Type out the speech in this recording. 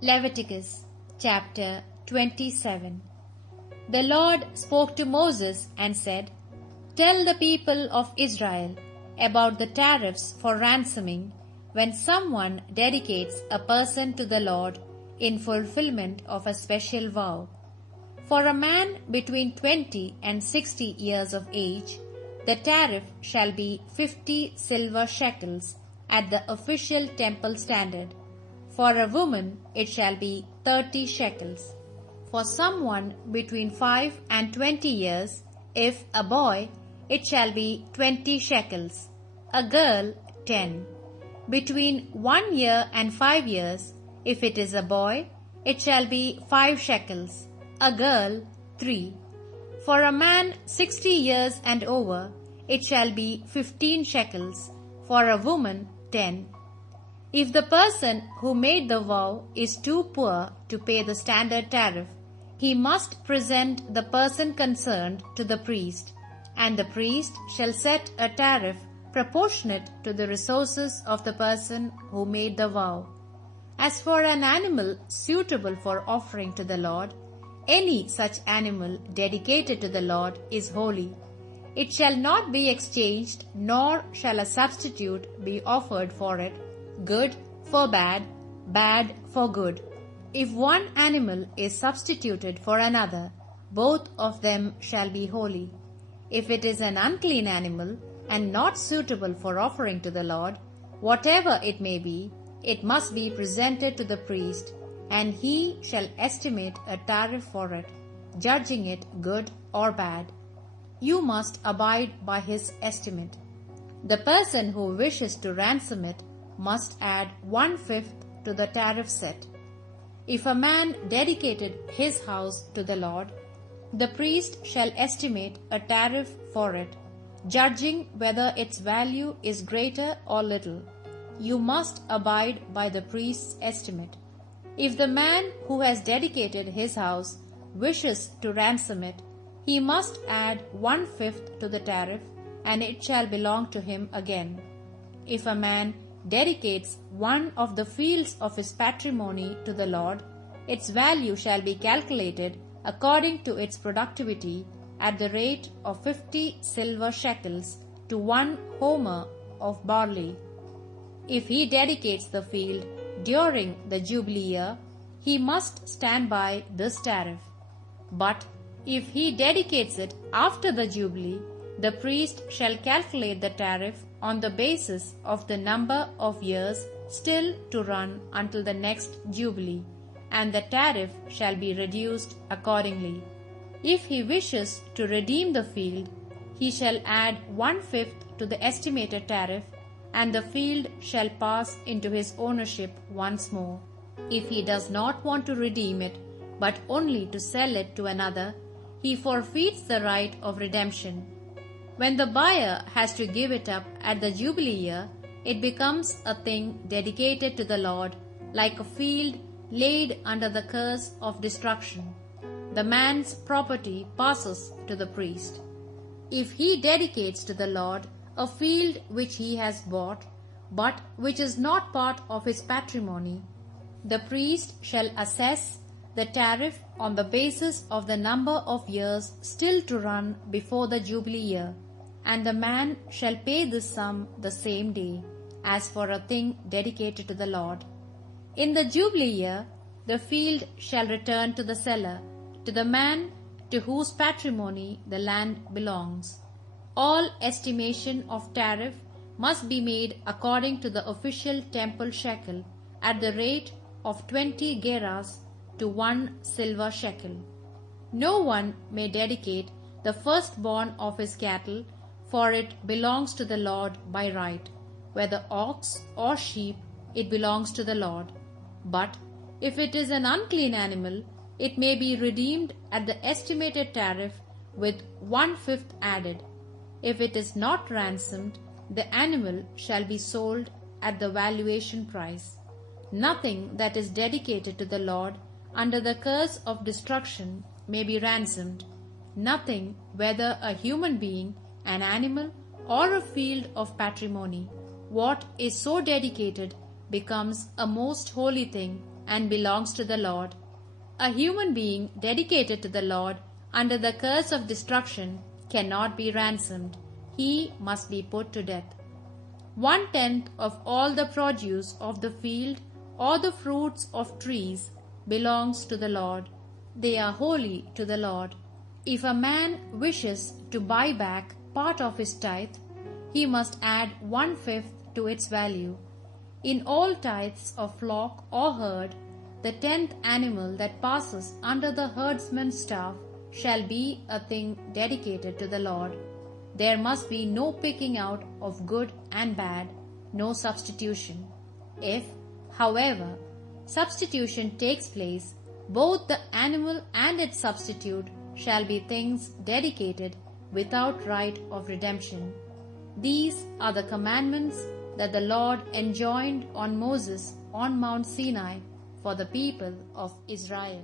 Leviticus chapter 27. The Lord spoke to Moses and said, "Tell the people of Israel about the tariffs for ransoming when someone dedicates a person to the Lord in fulfillment of a special vow. For a man between 20 and 60 years of age, the tariff shall be 50 silver shekels at the official temple standard. For a woman it shall be 30 shekels. For someone between 5 and 20 years, if a boy, it shall be 20 shekels. A girl, 10. Between 1 year and 5 years, if it is a boy, it shall be 5 shekels. A girl, 3. For a man 60 years and over, it shall be 15 shekels. For a woman, 10. If the person who made the vow is too poor to pay the standard tariff, he must present the person concerned to the priest, and the priest shall set a tariff proportionate to the resources of the person who made the vow. As for an animal suitable for offering to the Lord, any such animal dedicated to the Lord is holy. It shall not be exchanged, nor shall a substitute be offered for it, good for bad, bad for good. If one animal is substituted for another, both of them shall be holy. If it is an unclean animal and not suitable for offering to the Lord, whatever it may be, it must be presented to the priest, and he shall estimate a tariff for it, judging it good or bad. You must abide by his estimate. The person who wishes to ransom it must add 1/5 to the tariff set. If a man dedicated his house to the Lord, the priest shall estimate a tariff for it, judging whether its value is greater or little. You must abide by the priest's estimate. If the man who has dedicated his house wishes to ransom it, he must add 1/5 to the tariff, and it shall belong to him again. If a man dedicates one of the fields of his patrimony to the Lord, its value shall be calculated according to its productivity at the rate of 50 silver shekels to 1 homer of barley. If he dedicates the field during the Jubilee year, he must stand by this tariff. But if he dedicates it after the Jubilee, the priest shall calculate the tariff on the basis of the number of years still to run until the next Jubilee, and the tariff shall be reduced accordingly. If he wishes to redeem the field, he shall add 1/5 to the estimated tariff, and the field shall pass into his ownership once more. If he does not want to redeem it, but only to sell it to another, he forfeits the right of redemption. When the buyer has to give it up at the Jubilee year, it becomes a thing dedicated to the Lord, like a field laid under the curse of destruction. The man's property passes to the priest. If he dedicates to the Lord a field which he has bought, but which is not part of his patrimony, the priest shall assess the tariff on the basis of the number of years still to run before the Jubilee year, and the man shall pay this sum the same day, as for a thing dedicated to the Lord. In the Jubilee year, the field shall return to the seller, to the man to whose patrimony the land belongs. All estimation of tariff must be made according to the official temple shekel at the rate of 20 gerahs to 1 silver shekel. No one may dedicate the firstborn of his cattle, for it belongs to the Lord by right. Whether ox or sheep, it belongs to the Lord. But if it is an unclean animal, it may be redeemed at the estimated tariff with 1/5 added. If it is not ransomed, the animal shall be sold at the valuation price. Nothing that is dedicated to the Lord under the curse of destruction may be ransomed. Nothing, whether a human being, an animal, or a field of patrimony. What is so dedicated becomes a most holy thing and belongs to the Lord. A human being dedicated to the Lord under the curse of destruction cannot be ransomed. He must be put to death. 1/10 of all the produce of the field or the fruits of trees belongs to the Lord. They are holy to the Lord. If a man wishes to buy back part of his tithe, he must add 1/5 to its value. In all tithes of flock or herd, the 10th animal that passes under the herdsman's staff shall be a thing dedicated to the Lord. There must be no picking out of good and bad, no substitution. If, however, substitution takes place, both the animal and its substitute shall be things dedicated without right of redemption. These are the commandments that the Lord enjoined on Moses on Mount Sinai for the people of Israel.